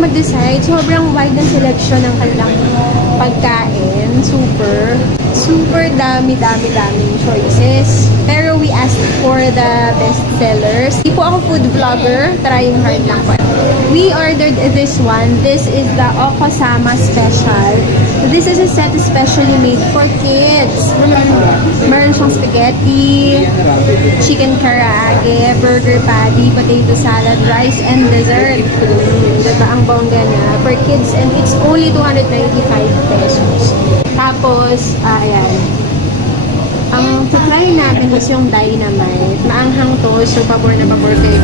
mag-decide. Sobrang wide ng selection ng kanilang pagkain. Super daming choices. Pero we asked for the best sellers. Di po ako food vlogger. Trying hard lang po. We ordered this one. This is the Okosama Special. This is a set especially made for kids. Meron siyang spaghetti, chicken karaage, burger patty, potato salad, rice, and dessert. Diba ang bongga niya? For kids, and it's only 295 pesos. Tapos, ayan. Ang supply natin is yung dynamite. Maanghang to, so pabor na pabor kayo.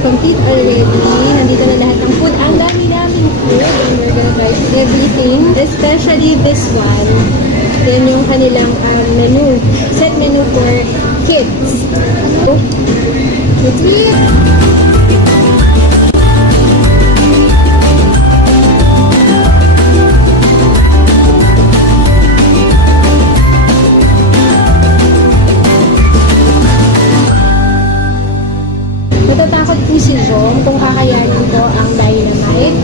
Complete already. Nandito na lahat ng food. Ang dami-daming food. And we're gonna try everything. Especially this one. Yan yung kanilang menu. Set menu for kids. Oh. Let's eat! Natatakot po si Zong kung kakayanin ko ang dynamite.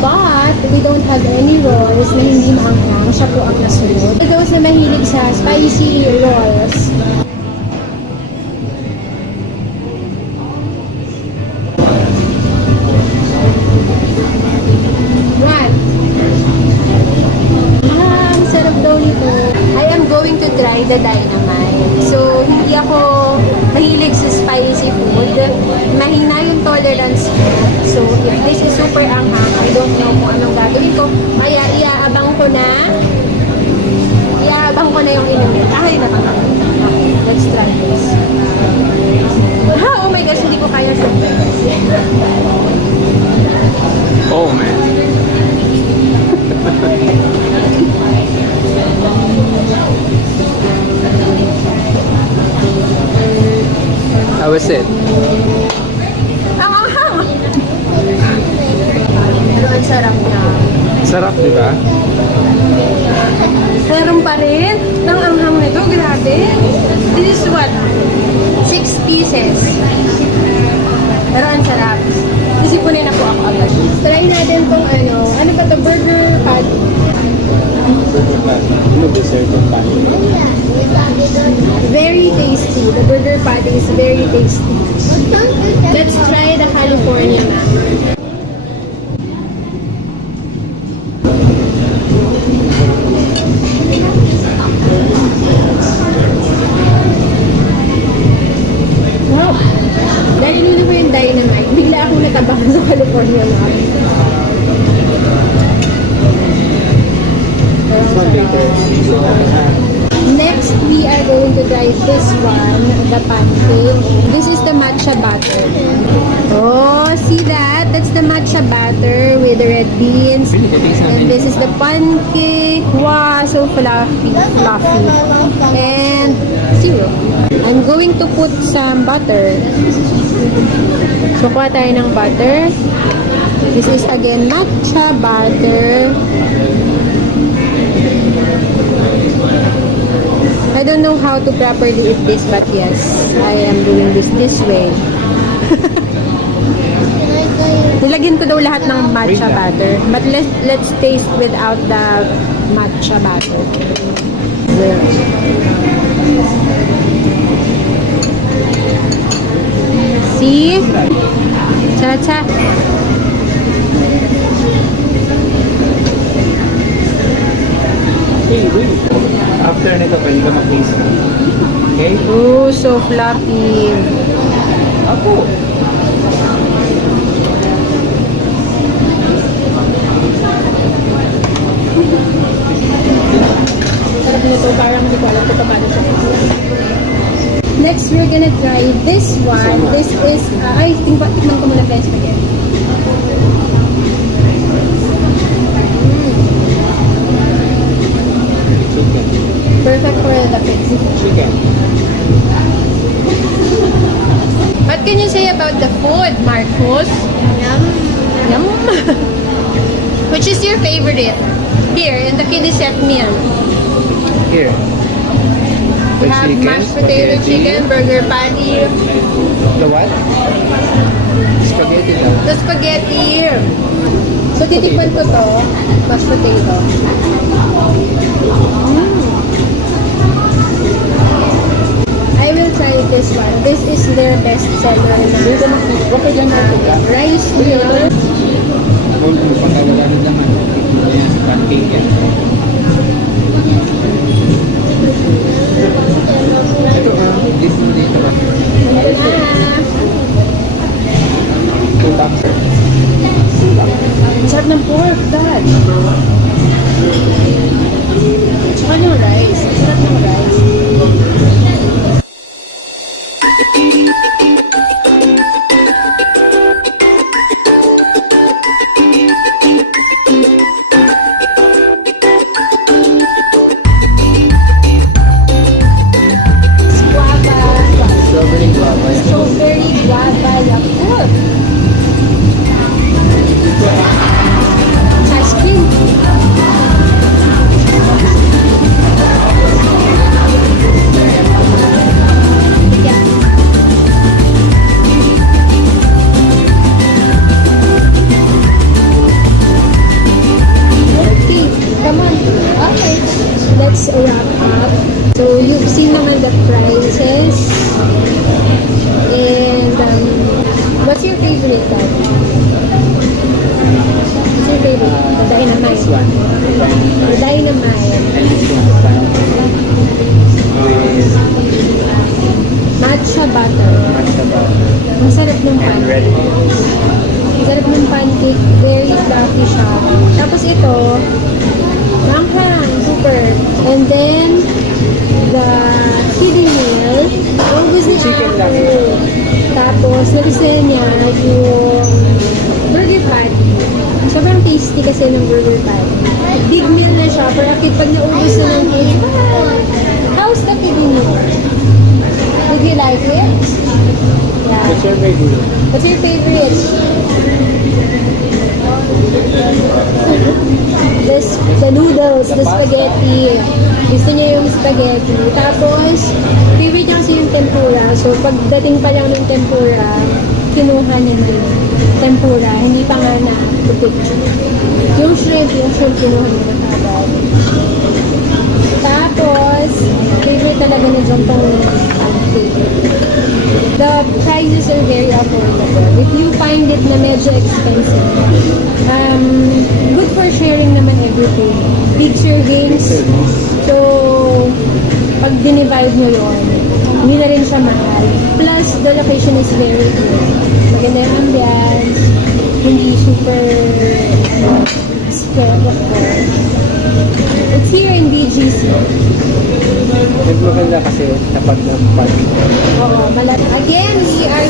But, we don't have any rolls na hindi maanghang. Siya po ang nasunod. For those na mahilig sa spicy rolls. What? Ang sarap daw nito. I am going to try the dynamite. So, hindi ako mahilig sa spicy food. Mahina yung tolerance ko. So, if this is super anghang, I don't know kung anong gagawin ko. Kaya, iaabang ko na yung inumin. Ay, naman. Okay, let's try this. Oh my gosh, hindi ko kaya siya. Oh, man. How was it? Ang anghang! Pero ang sarap niya. Sarap, di ba? Meron pa rin. Ang anghang nito, grabe. This is what? 6 pieces. Pero ang sarap. Isipunin na po ako agad. Try natin tong ano pa to? Burger patty. Very tasty. The burger patty is very tasty. Let's try the California na. Wow! Dahil nilo ko yung dynamite, bigla akong natabakan sa California na. Next, we are going to try this one, the pancake. This is the matcha butter. Oh, see that? That's the matcha butter with the red beans. And this is the pancake. Wow, so fluffy. And syrup. I'm going to put some butter. So, kuha tayo ng butter. This is again matcha butter. I don't know how to properly eat this, but yes, I am doing this way. Nilagyan ko daw lahat ng matcha butter, but let's taste without the matcha butter. See? Cha-cha. After nito, pwede ka mag-face ka. Okay? Oh, so fluffy. Apo. Sarap nito, parang hindi ko alam kung paano siya. Next, we're gonna try this one. This is, I think, tikman ko muna best again. Chicken. Perfect for the kids. Chicken. What can you say about the food, Marcos? Yum. Yum. Which is your favorite? Here, in the kiddie set meal. Here. We have mashed potato, chicken, burger patty. The what? Spaghetti daw. The spaghetti. So, titikman ko to. Mashed potato. I will try this one. This is their best seller na Okay lang natin. rice meal. Pagkawalan naman. Pancake yan. Ito ka, dito dito ka. Sarap ng pork, dad. Tsaka yung rice. Sarap ng rice. Strawberry guava yan. Strawberry guava yakult. Ice cream. Yeah. Okay, come on. Okay, let's wrap up. So, you've seen naman the prices. And, what's your favorite dad? What's your favorite? The dynamite. This one. The dynamite. And this one. With Matcha butter. matcha butter. Masarap ng And pancake. red beans. Masarap ng pancake. Very fluffy siya. Tapos ito, manghang. Super. And then, the kiddie meal. Ubus ni Chicken lang. Ako. Tapos, nagustuhan niya yung burger patty. Sobrang tasty kasi ng burger patty. Big meal na siya. Pero akit pag naubos na ng cake, how's the kiddie meal? Did you like it? Yeah. What's your favorite? What's your favorite? The noodles, the spaghetti. Gusto niya yung spaghetti. Tapos, favorite niya kasi yung tempura. So, pagdating pa lang ng tempura, kinuha niya na yung tempura. Hindi pa nga na picture. Yung shrimp kinuha niya na agad. Tapos, favorite talaga na dyan pang pancake. The prices are very affordable. If you find it na medyo expensive, good for sharing naman everything. Big servings. So, pag dinivide nyo yun, hindi na rin siya mahal. Plus, the location is very good. Maganda yung ambiance. Hindi super spread, of course. It's here in BGC. Maganda kasi tapat ng park. Oo, Again, we are